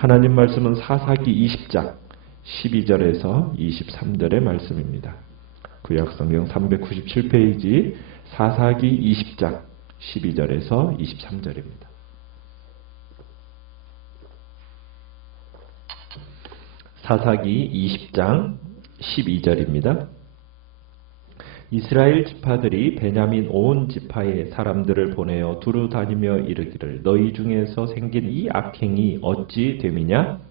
하나님 말씀은 사사기 20장 12절에서 23절의 말씀입니다. 구약성경 397페이지 사사기 20장 12절에서 23절입니다. 사사기 20장 12절입니다. 이스라엘 지파들이 베냐민 온 지파의 사람들을 보내어 두루 다니며 이르기를 너희 중에서 생긴 이 악행이 어찌 됨이냐?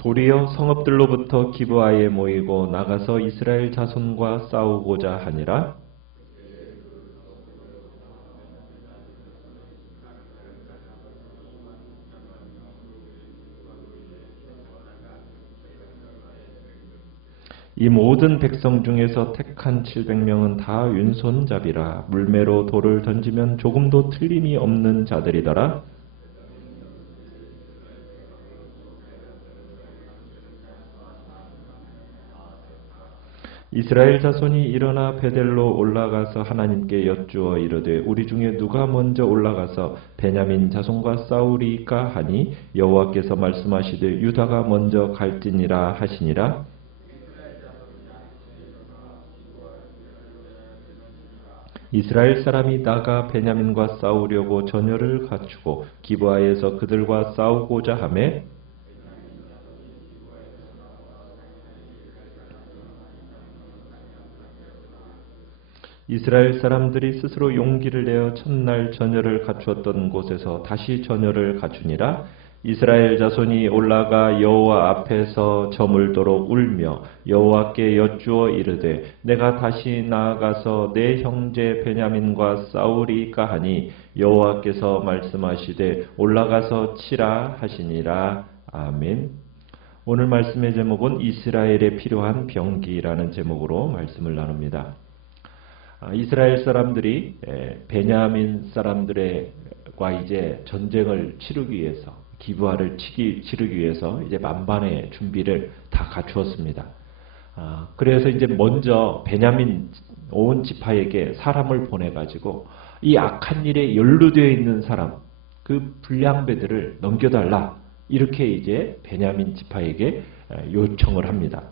도리어 성읍들로부터 기브아에 모이고 나가서 이스라엘 자손과 싸우고자 하니라. 이 모든 백성 중에서 택한 700명은 다 윈손잡이라 물매로 돌을 던지면 조금도 틀림이 없는 자들이더라. 이스라엘 자손이 일어나 베델로 올라가서 하나님께 여쭈어 이르되 우리 중에 누가 먼저 올라가서 베냐민 자손과 싸우리까 하니 여호와께서 말씀하시되 유다가 먼저 갈지니라 하시니라. 이스라엘 사람이 나가 베냐민과 싸우려고 전열을 갖추고 기브아에서 그들과 싸우고자 하매 이스라엘 사람들이 스스로 용기를 내어 첫날 전열을 갖추었던 곳에서 다시 전열을 갖추니라. 이스라엘 자손이 올라가 여호와 앞에서 저물도록 울며 여호와께 여쭈어 이르되 내가 다시 나아가서 내 형제 베냐민과 싸우리까 하니 여호와께서 말씀하시되 올라가서 치라 하시니라. 아멘. 오늘 말씀의 제목은 이스라엘에 필요한 병기라는 제목으로 말씀을 나눕니다. 이스라엘 사람들이 베냐민 사람들과 이제 전쟁을 치르기 위해서 기브아를 치르기 위해서 이제 만반의 준비를 다 갖추었습니다. 그래서 이제 먼저 베냐민 온 지파에게 사람을 보내가지고 이 악한 일에 연루되어 있는 사람, 그 불량배들을 넘겨달라 이렇게 이제 베냐민 지파에게 요청을 합니다.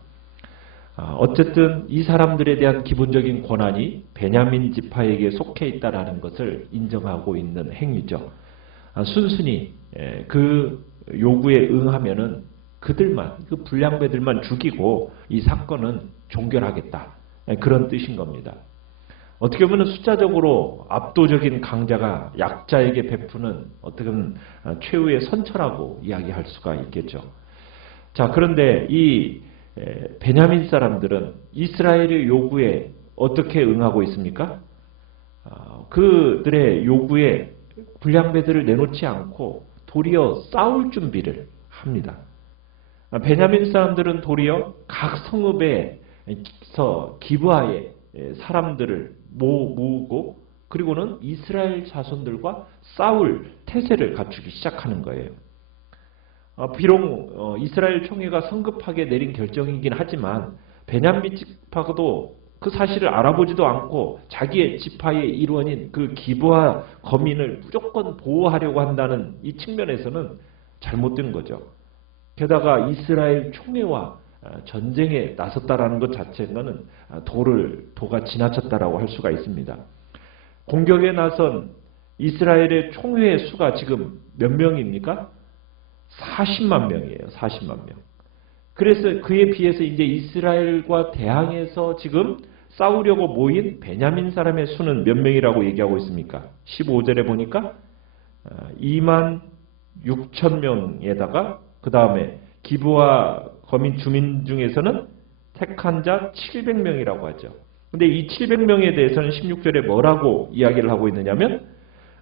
어쨌든 이 사람들에 대한 기본적인 권한이 베냐민 지파에게 속해 있다는 것을 인정하고 있는 행위죠. 순순히 그 요구에 응하면은 그들만, 그 불량배들만 죽이고 이 사건은 종결하겠다. 그런 뜻인 겁니다. 어떻게 보면 숫자적으로 압도적인 강자가 약자에게 베푸는 어떻게 보면 최후의 선처라고 이야기할 수가 있겠죠. 자, 그런데 이 베냐민 사람들은 이스라엘의 요구에 어떻게 응하고 있습니까? 그들의 요구에 불량배들을 내놓지 않고 도리어 싸울 준비를 합니다. 베냐민 사람들은 도리어 각 성읍에서 기브아의 사람들을 모으고 그리고는 이스라엘 자손들과 싸울 태세를 갖추기 시작하는 거예요. 비록 이스라엘 총회가 성급하게 내린 결정이긴 하지만 베냐민 지파도 그 사실을 알아보지도 않고 자기의 지파의 일원인 그 기브아 거민을 무조건 보호하려고 한다는 이 측면에서는 잘못된 거죠. 게다가 이스라엘 총회와 전쟁에 나섰다라는 것 자체는 도가 지나쳤다라고 할 수가 있습니다. 공격에 나선 이스라엘의 총회의 수가 지금 몇 명입니까? 40만 명이에요. 40만 명. 그래서 그에 비해서 이제 이스라엘과 대항해서 지금 싸우려고 모인 베냐민 사람의 수는 몇 명이라고 얘기하고 있습니까? 15절에 보니까 2만 6천 명에다가 그 다음에 기브아 거민 주민 중에서는 택한 자 700명이라고 하죠. 근데 이 700명에 대해서는 16절에 뭐라고 이야기를 하고 있느냐면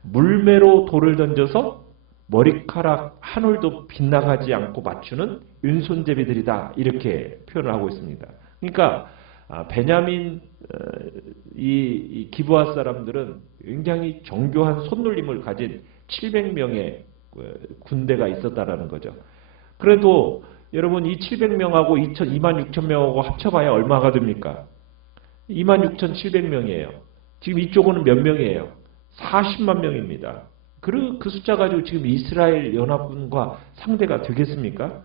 물매로 돌을 던져서 머리카락 한 올도 빗나가지 않고 맞추는 윈손제비들이다 이렇게 표현을 하고 있습니다. 그러니까 베냐민 이 기브아 사람들은 굉장히 정교한 손놀림을 가진 700명의 군대가 있었다라는 거죠. 그래도 여러분 이 700명하고 26,000명하고 합쳐봐야 얼마가 됩니까? 26,700명이에요. 지금 이쪽은 몇 명이에요? 40만 명입니다. 그 숫자 가지고 지금 이스라엘 연합군과 상대가 되겠습니까?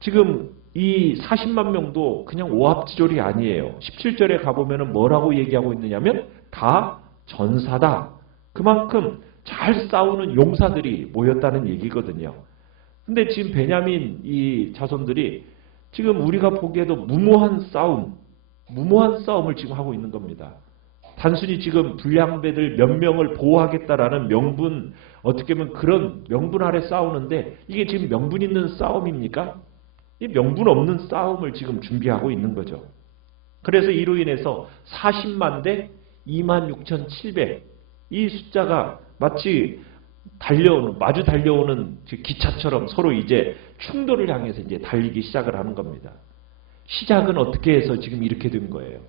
지금 이 40만 명도 그냥 오합지졸이 아니에요. 17절에 가보면 뭐라고 얘기하고 있느냐면 다 전사다. 그만큼 잘 싸우는 용사들이 모였다는 얘기거든요. 근데 지금 베냐민 이 자손들이 지금 우리가 보기에도 무모한 싸움을 지금 하고 있는 겁니다. 단순히 지금 불량배들 몇 명을 보호하겠다라는 명분, 어떻게 보면 그런 명분 아래 싸우는데 이게 지금 명분 있는 싸움입니까? 이 명분 없는 싸움을 지금 준비하고 있는 거죠. 그래서 이로 인해서 40만 대 26,700 이 숫자가 마치 마주 달려오는 기차처럼 서로 이제 충돌을 향해서 이제 달리기 시작을 하는 겁니다. 시작은 어떻게 해서 지금 이렇게 된 거예요?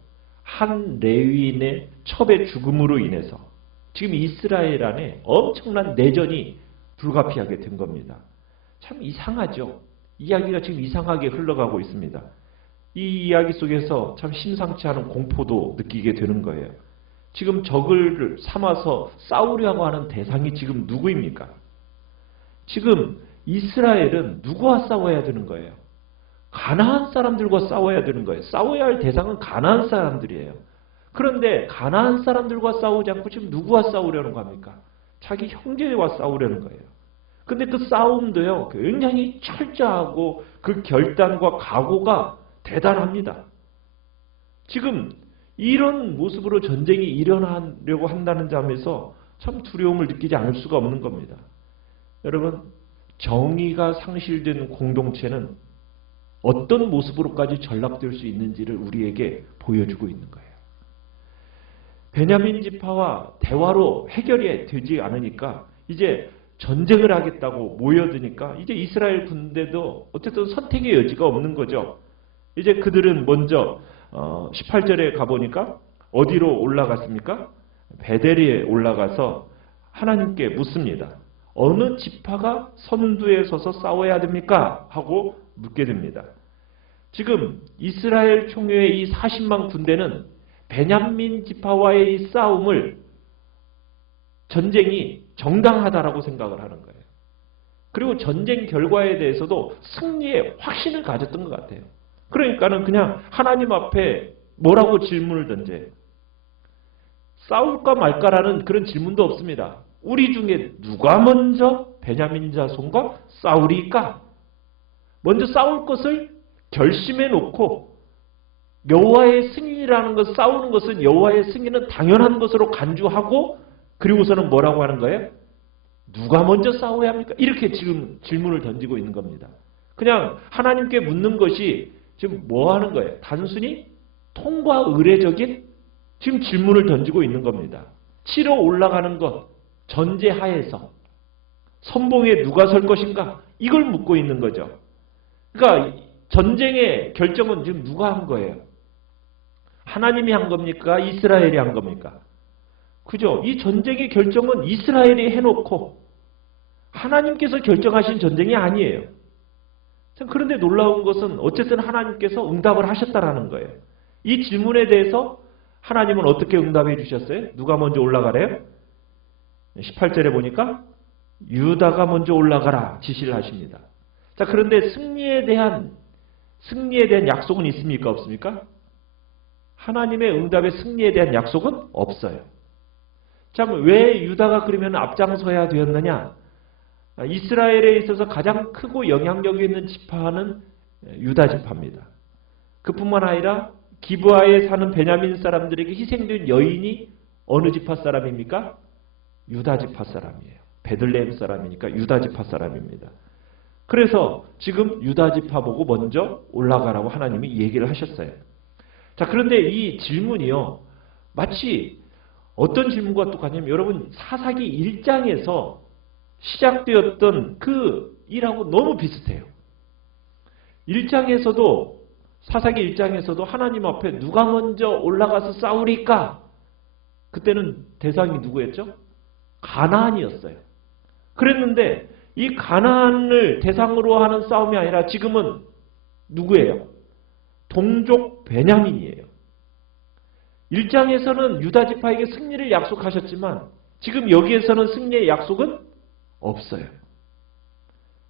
한 레위인의 첩의 죽음으로 인해서 지금 이스라엘 안에 엄청난 내전이 불가피하게 된 겁니다. 참 이상하죠. 이야기가 지금 이상하게 흘러가고 있습니다. 이 이야기 속에서 참 심상치 않은 공포도 느끼게 되는 거예요. 지금 적을 삼아서 싸우려고 하는 대상이 지금 누구입니까? 지금 이스라엘은 누구와 싸워야 되는 거예요? 가나안 사람들과 싸워야 되는 거예요. 싸워야 할 대상은 가나안 사람들이에요. 그런데 가나안 사람들과 싸우지 않고 지금 누구와 싸우려는 겁니까? 자기 형제와 싸우려는 거예요. 근데 그 싸움도요, 굉장히 철저하고 그 결단과 각오가 대단합니다. 지금 이런 모습으로 전쟁이 일어나려고 한다는 점에서 참 두려움을 느끼지 않을 수가 없는 겁니다. 여러분, 정의가 상실된 공동체는 어떤 모습으로까지 전락될 수 있는지를 우리에게 보여주고 있는 거예요. 베냐민 지파와 대화로 해결이 되지 않으니까 이제 전쟁을 하겠다고 모여드니까 이제 이스라엘 군대도 어쨌든 선택의 여지가 없는 거죠. 이제 그들은 먼저 18절에 가보니까 어디로 올라갔습니까? 베델에 올라가서 하나님께 묻습니다. 어느 지파가 선두에 서서 싸워야 됩니까? 하고 묻게 됩니다. 지금 이스라엘 총회의 이 40만 군대는 베냐민 지파와의 이 싸움을 전쟁이 정당하다라고 생각을 하는 거예요. 그리고 전쟁 결과에 대해서도 승리의 확신을 가졌던 것 같아요. 그러니까는 그냥 하나님 앞에 뭐라고 질문을 던져요. 싸울까 말까라는 그런 질문도 없습니다. 우리 중에 누가 먼저 베냐민 자손과 싸우리까? 먼저 싸울 것을 결심해 놓고 여호와의 승리라는 것, 싸우는 것은 여호와의 승리는 당연한 것으로 간주하고 그리고서는 뭐라고 하는 거예요? 누가 먼저 싸워야 합니까? 이렇게 지금 질문을 던지고 있는 겁니다. 그냥 하나님께 묻는 것이 지금 뭐 하는 거예요? 단순히 통과 의례적인 지금 질문을 던지고 있는 겁니다. 치러 올라가는 것, 전제하에서 선봉에 누가 설 것인가? 이걸 묻고 있는 거죠. 그러니까 전쟁의 결정은 지금 누가 한 거예요? 하나님이 한 겁니까? 이스라엘이 한 겁니까? 그죠? 이 전쟁의 결정은 이스라엘이 해놓고 하나님께서 결정하신 전쟁이 아니에요. 그런데 놀라운 것은 어쨌든 하나님께서 응답을 하셨다라는 거예요. 이 질문에 대해서 하나님은 어떻게 응답해 주셨어요? 누가 먼저 올라가래요? 18절에 보니까 유다가 먼저 올라가라 지시를 하십니다. 자, 그런데 승리에 대한 약속은 있습니까? 없습니까? 하나님의 응답의 승리에 대한 약속은 없어요. 참, 왜 유다가 그러면 앞장서야 되었느냐? 이스라엘에 있어서 가장 크고 영향력이 있는 지파는 유다 지파입니다. 그뿐만 아니라 기브아에 사는 베냐민 사람들에게 희생된 여인이 어느 지파 사람입니까? 유다 지파 사람이에요. 베들레헴 사람이니까 유다 지파 사람입니다. 그래서 지금 유다 지파 보고 먼저 올라가라고 하나님이 얘기를 하셨어요. 자, 그런데 이 질문이요, 마치 어떤 질문과 똑같냐면 여러분 사사기 1장에서 시작되었던 그 일하고 너무 비슷해요. 1장에서도 사사기 1장에서도 하나님 앞에 누가 먼저 올라가서 싸우리까? 그때는 대상이 누구였죠? 가나안이었어요. 그랬는데 이 가나안을 대상으로 하는 싸움이 아니라 지금은 누구예요? 동족 베냐민이에요. 1장에서는 유다 지파에게 승리를 약속하셨지만 지금 여기에서는 승리의 약속은 없어요.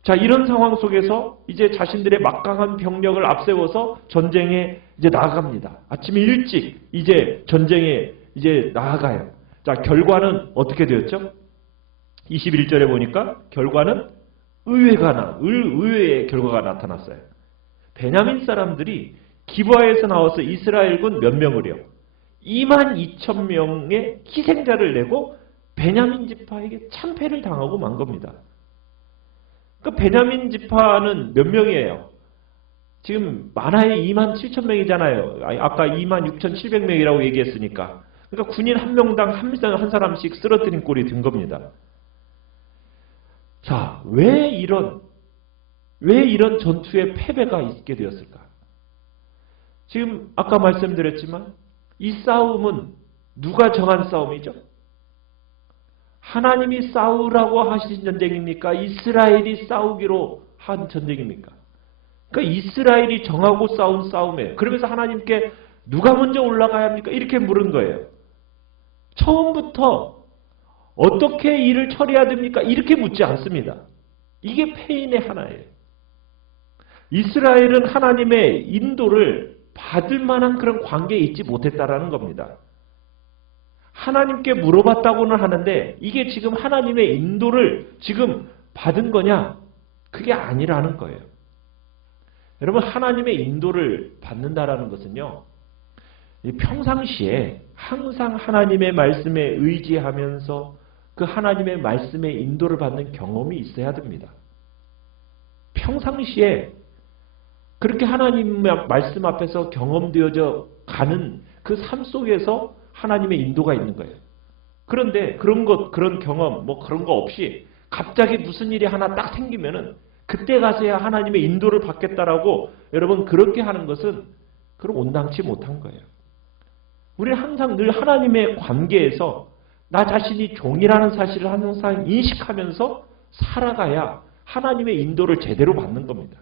자, 이런 상황 속에서 이제 자신들의 막강한 병력을 앞세워서 전쟁에 이제 나아갑니다. 아침에 일찍 이제 전쟁에 이제 나아가요. 자, 결과는 어떻게 되었죠? 21절에 보니까 결과는 의외의 결과가 나타났어요. 베냐민 사람들이 기브아에서 나와서 이스라엘군 몇 명을요? 22,000명의 희생자를 내고 베냐민 지파에게 참패를 당하고 만 겁니다. 그 베냐민 지파는 몇 명이에요? 지금 많아야 27,000명이잖아요. 아까 26,700명이라고 얘기했으니까. 그러니까 군인 한 명당 한 사람씩 쓰러뜨린 꼴이 된 겁니다. 자, 왜 이런 전투에 패배가 있게 되었을까? 지금 아까 말씀드렸지만 이 싸움은 누가 정한 싸움이죠? 하나님이 싸우라고 하신 전쟁입니까? 이스라엘이 싸우기로 한 전쟁입니까? 그러니까 이스라엘이 정하고 싸운 싸움이에요. 그러면서 하나님께 누가 먼저 올라가야 합니까? 이렇게 물은 거예요. 처음부터 어떻게 일을 처리해야 됩니까? 이렇게 묻지 않습니다. 이게 패인의 하나예요. 이스라엘은 하나님의 인도를 받을 만한 그런 관계에 있지 못했다라는 겁니다. 하나님께 물어봤다고는 하는데 이게 지금 하나님의 인도를 지금 받은 거냐? 그게 아니라는 거예요. 여러분, 하나님의 인도를 받는다라는 것은요, 평상시에 항상 하나님의 말씀에 의지하면서 그 하나님의 말씀의 인도를 받는 경험이 있어야 됩니다. 평상시에 그렇게 하나님의 말씀 앞에서 경험되어져 가는 그 삶 속에서 하나님의 인도가 있는 거예요. 그런데 그런 경험, 그런 거 없이 갑자기 무슨 일이 하나 딱 생기면은 그때 가서야 하나님의 인도를 받겠다라고 여러분 그렇게 하는 것은 그럼 온당치 못한 거예요. 우리는 항상 늘 하나님의 관계에서 나 자신이 종이라는 사실을 항상 인식하면서 살아가야 하나님의 인도를 제대로 받는 겁니다.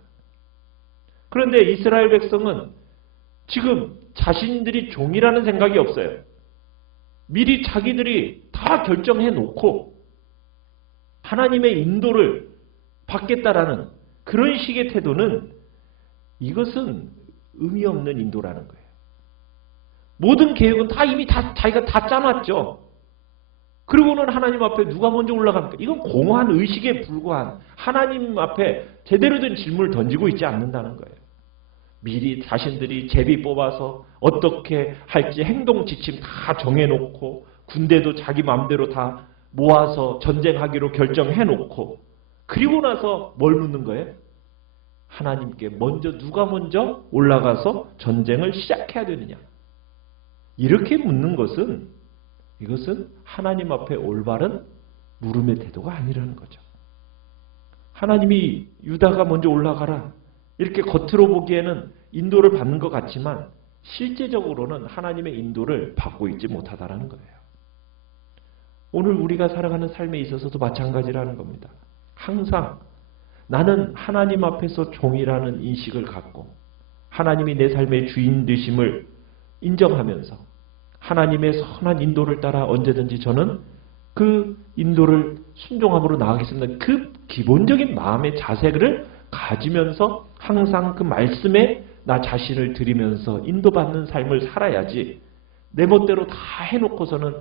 그런데 이스라엘 백성은 지금 자신들이 종이라는 생각이 없어요. 미리 자기들이 다 결정해 놓고 하나님의 인도를 받겠다라는 그런 식의 태도는 이것은 의미 없는 인도라는 거예요. 모든 계획은 이미 자기가 다 짜놨죠. 그리고는 하나님 앞에 누가 먼저 올라갑니까? 이건 공허한 의식에 불과한 하나님 앞에 제대로 된 질문을 던지고 있지 않는다는 거예요. 미리 자신들이 제비 뽑아서 어떻게 할지 행동 지침 다 정해놓고 군대도 자기 마음대로 다 모아서 전쟁하기로 결정해놓고 그리고 나서 뭘 묻는 거예요? 하나님께 누가 먼저 올라가서 전쟁을 시작해야 되느냐? 이렇게 묻는 것은 이것은 하나님 앞에 올바른 물음의 태도가 아니라는 거죠. 하나님이 유다가 먼저 올라가라 이렇게 겉으로 보기에는 인도를 받는 것 같지만 실제적으로는 하나님의 인도를 받고 있지 못하다라는 거예요. 오늘 우리가 살아가는 삶에 있어서도 마찬가지라는 겁니다. 항상 나는 하나님 앞에서 종이라는 인식을 갖고 하나님이 내 삶의 주인 되심을 인정하면서 하나님의 선한 인도를 따라 언제든지 저는 그 인도를 순종함으로 나아가겠습니다. 그 기본적인 마음의 자세를 가지면서 항상 그 말씀에 나 자신을 드리면서 인도받는 삶을 살아야지 내 멋대로 다 해놓고서는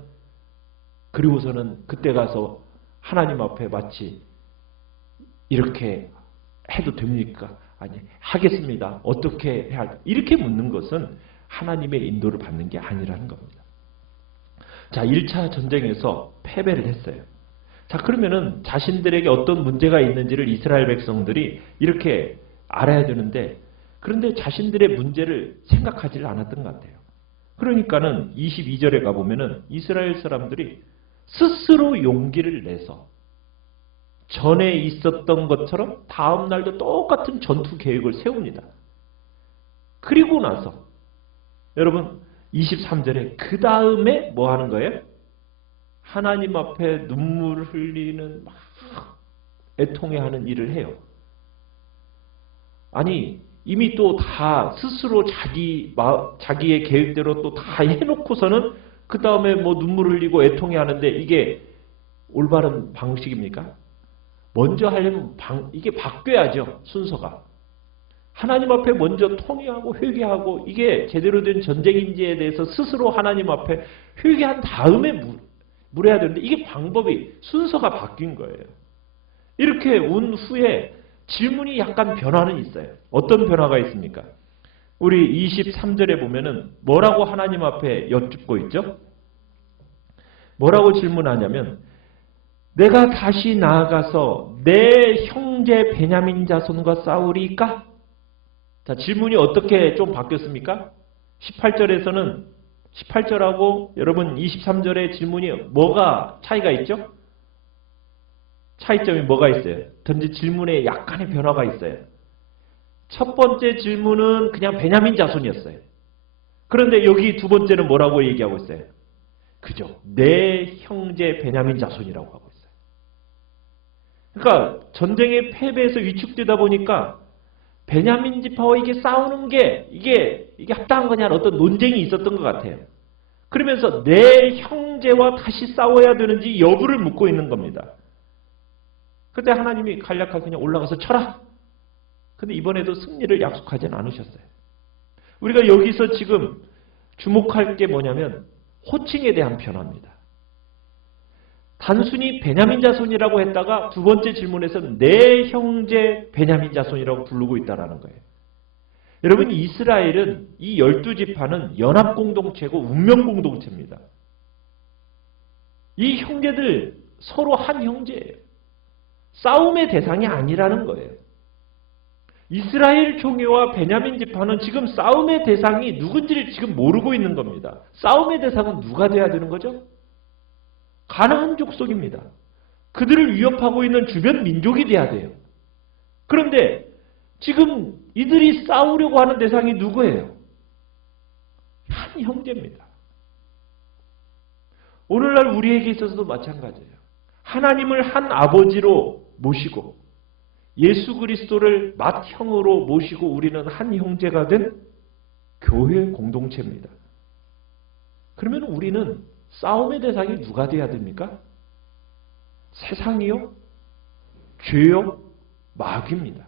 그리고서는 그때 가서 하나님 앞에 마치 이렇게 해도 됩니까? 아니, 하겠습니다. 어떻게 해야 할까? 이렇게 묻는 것은 하나님의 인도를 받는 게 아니라는 겁니다. 자, 1차 전쟁에서 패배를 했어요. 자, 그러면은 자신들에게 어떤 문제가 있는지를 이스라엘 백성들이 이렇게 알아야 되는데 그런데 자신들의 문제를 생각하지를 않았던 것 같아요. 그러니까는 22절에 가보면은 이스라엘 사람들이 스스로 용기를 내서 전에 있었던 것처럼 다음 날도 똑같은 전투 계획을 세웁니다. 그리고 나서 여러분 23절에 그 다음에 뭐 하는 거예요? 하나님 앞에 눈물을 흘리는 막 애통해하는 일을 해요. 아니 이미 또 다 스스로 자기의 계획대로 또 다 해놓고서는 그 다음에 뭐 눈물 흘리고 애통해하는데 이게 올바른 방식입니까? 먼저 하려면 이게 바뀌어야죠. 순서가. 하나님 앞에 먼저 통회하고 회개하고 이게 제대로 된 전쟁인지에 대해서 스스로 하나님 앞에 회개한 다음에 물어야 되는데 이게 방법이 순서가 바뀐 거예요. 이렇게 온 후에 질문이 약간 변화는 있어요. 어떤 변화가 있습니까? 우리 23절에 보면은 뭐라고 하나님 앞에 여쭙고 있죠? 뭐라고 질문하냐면 내가 다시 나아가서 내 형제 베냐민 자손과 싸우리까? 자, 질문이 어떻게 좀 바뀌었습니까? 18절에서는 18절하고 여러분 23절의 질문이 뭐가 차이가 있죠? 차이점이 뭐가 있어요? 던진 질문에 약간의 변화가 있어요. 첫 번째 질문은 그냥 베냐민 자손이었어요. 그런데 여기 두 번째는 뭐라고 얘기하고 있어요? 그죠? 내 형제 베냐민 자손이라고 하고 있어요. 그러니까 전쟁의 패배에서 위축되다 보니까 베냐민 지파와 이게 싸우는 게 이게 합당한 거냐는 어떤 논쟁이 있었던 것 같아요. 그러면서 내 형제와 다시 싸워야 되는지 여부를 묻고 있는 겁니다. 그때 하나님이 간략하게 그냥 올라가서 쳐라. 근데 이번에도 승리를 약속하지는 않으셨어요. 우리가 여기서 지금 주목할 게 뭐냐면 호칭에 대한 변화입니다. 단순히 베냐민 자손이라고 했다가 두 번째 질문에서는 내 형제 베냐민 자손이라고 부르고 있다는 거예요. 여러분 이스라엘은 이 12지파는 연합공동체고 운명공동체입니다. 이 형제들 서로 한 형제예요. 싸움의 대상이 아니라는 거예요. 이스라엘 총회와 베냐민 지파는 지금 싸움의 대상이 누군지를 지금 모르고 있는 겁니다. 싸움의 대상은 누가 돼야 되는 거죠? 가나안 족속입니다. 그들을 위협하고 있는 주변 민족이 돼야 돼요. 그런데 지금 이들이 싸우려고 하는 대상이 누구예요? 한 형제입니다. 오늘날 우리에게 있어서도 마찬가지예요. 하나님을 한 아버지로 모시고 예수 그리스도를 맏형으로 모시고 우리는 한 형제가 된 교회 공동체입니다. 그러면 우리는 싸움의 대상이 누가 돼야 됩니까? 세상이요? 죄요? 마귀입니다.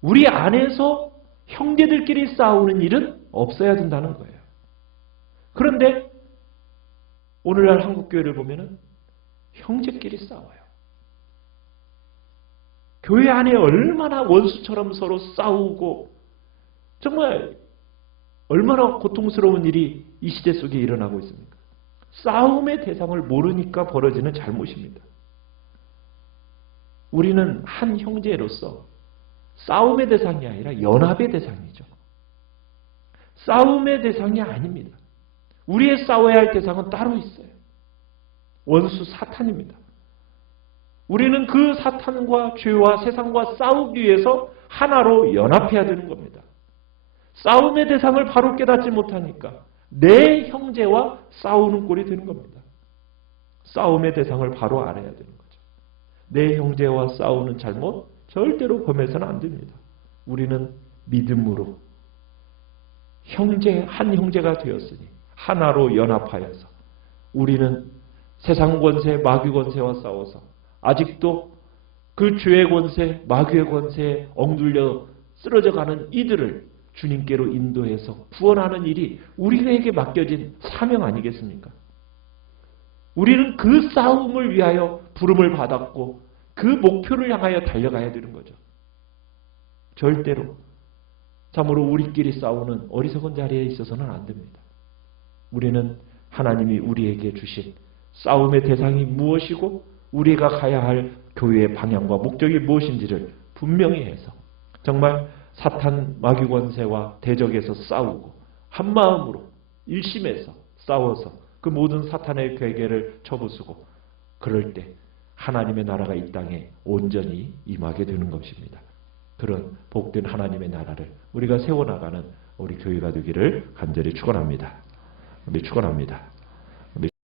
우리 안에서 형제들끼리 싸우는 일은 없어야 된다는 거예요. 그런데 오늘날 한국교회를 보면은 형제끼리 싸워요. 교회 안에 얼마나 원수처럼 서로 싸우고 정말 얼마나 고통스러운 일이 이 시대 속에 일어나고 있습니까? 싸움의 대상을 모르니까 벌어지는 잘못입니다. 우리는 한 형제로서 싸움의 대상이 아니라 연합의 대상이죠. 싸움의 대상이 아닙니다. 우리의 싸워야 할 대상은 따로 있어요. 원수 사탄입니다. 우리는 그 사탄과 죄와 세상과 싸우기 위해서 하나로 연합해야 되는 겁니다. 싸움의 대상을 바로 깨닫지 못하니까 내 형제와 싸우는 꼴이 되는 겁니다. 싸움의 대상을 바로 알아야 되는 거죠. 내 형제와 싸우는 잘못 절대로 범해서는 안 됩니다. 우리는 믿음으로 한 형제가 되었으니 하나로 연합하여서 우리는 세상 권세, 마귀 권세와 싸워서 아직도 그 죄의 권세, 마귀의 권세에 엉둘려 쓰러져가는 이들을 주님께로 인도해서 구원하는 일이 우리에게 맡겨진 사명 아니겠습니까? 우리는 그 싸움을 위하여 부름을 받았고 그 목표를 향하여 달려가야 되는 거죠. 절대로 참으로 우리끼리 싸우는 어리석은 자리에 있어서는 안 됩니다. 우리는 하나님이 우리에게 주신 싸움의 대상이 무엇이고 우리가 가야 할 교회의 방향과 목적이 무엇인지를 분명히 해서 정말 사탄 마귀 권세와 대적에서 싸우고 한마음으로 일심해서 싸워서 그 모든 사탄의 괴계를 쳐부수고 그럴 때 하나님의 나라가 이 땅에 온전히 임하게 되는 것입니다. 그런 복된 하나님의 나라를 우리가 세워나가는 우리 교회가 되기를 간절히 축원합니다. 우리 축원합니다.